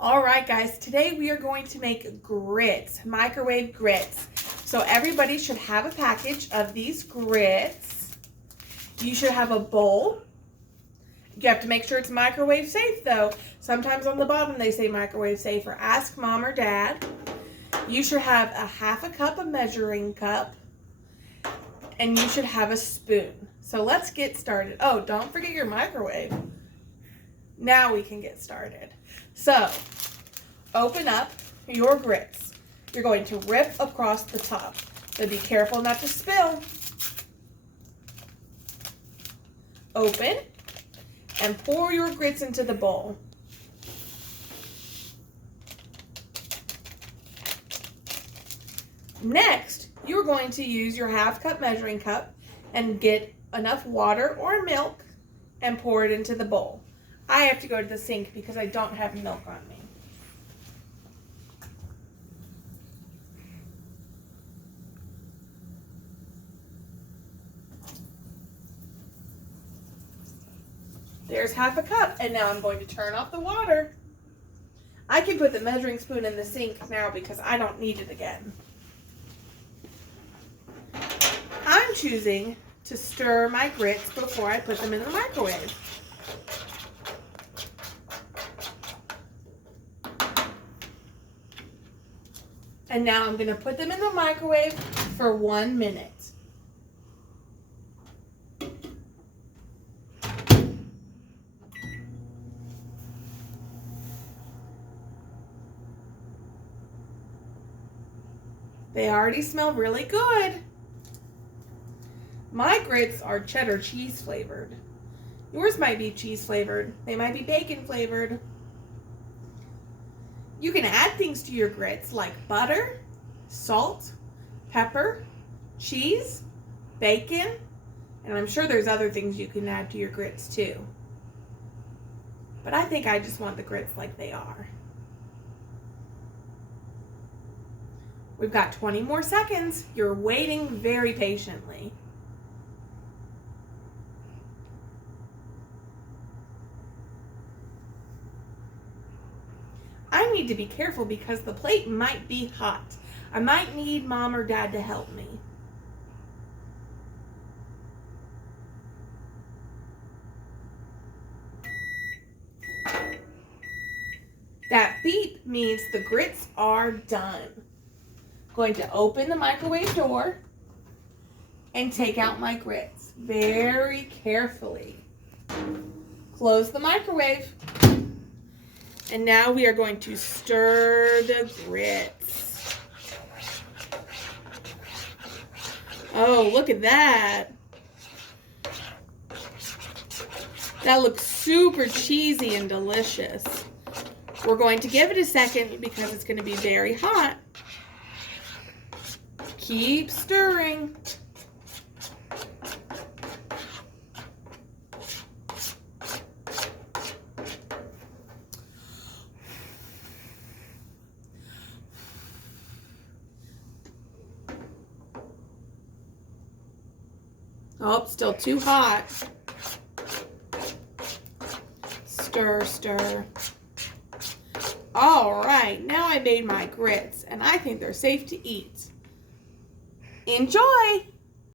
All right, guys, today we are going to make grits, microwave grits. So everybody should have a package of these grits. You should have a bowl. You have to make sure it's microwave safe though. Sometimes on the bottom they say microwave safe, or ask mom or dad. You should have a half a cup, a measuring cup, and you should have a spoon. So let's get started. Oh, don't forget your microwave. Now we can get started. So, open up your grits. You're going to rip across the top. So be careful not to spill. Open and pour your grits into the bowl. Next, you're going to use your half cup measuring cup and get enough water or milk and pour it into the bowl. I have to go to the sink because I don't have milk on me. There's half a cup, and now I'm going to turn off the water. I can put the measuring spoon in the sink now because I don't need it again. I'm choosing to stir my grits before I put them in the microwave. And now I'm going to put them in the microwave for 1 minute. They already smell really good. My grits are cheddar cheese flavored. Yours might be cheese flavored. They might be bacon flavored. You can add things to your grits like butter, salt, pepper, cheese, bacon, and I'm sure there's other things you can add to your grits too. But I think I just want the grits like they are. We've got 20 more seconds. You're waiting very patiently. I need to be careful because the plate might be hot. I might need mom or dad to help me. That beep means the grits are done. Going to open the microwave door and take out my grits very carefully. Close the microwave. And now we are going to stir the grits. Oh, look at that. That looks super cheesy and delicious. We're going to give it a second because it's going to be very hot. Keep stirring. Oh, still too hot. Stir, stir. All right, now I made my grits, and I think they're safe to eat. Enjoy!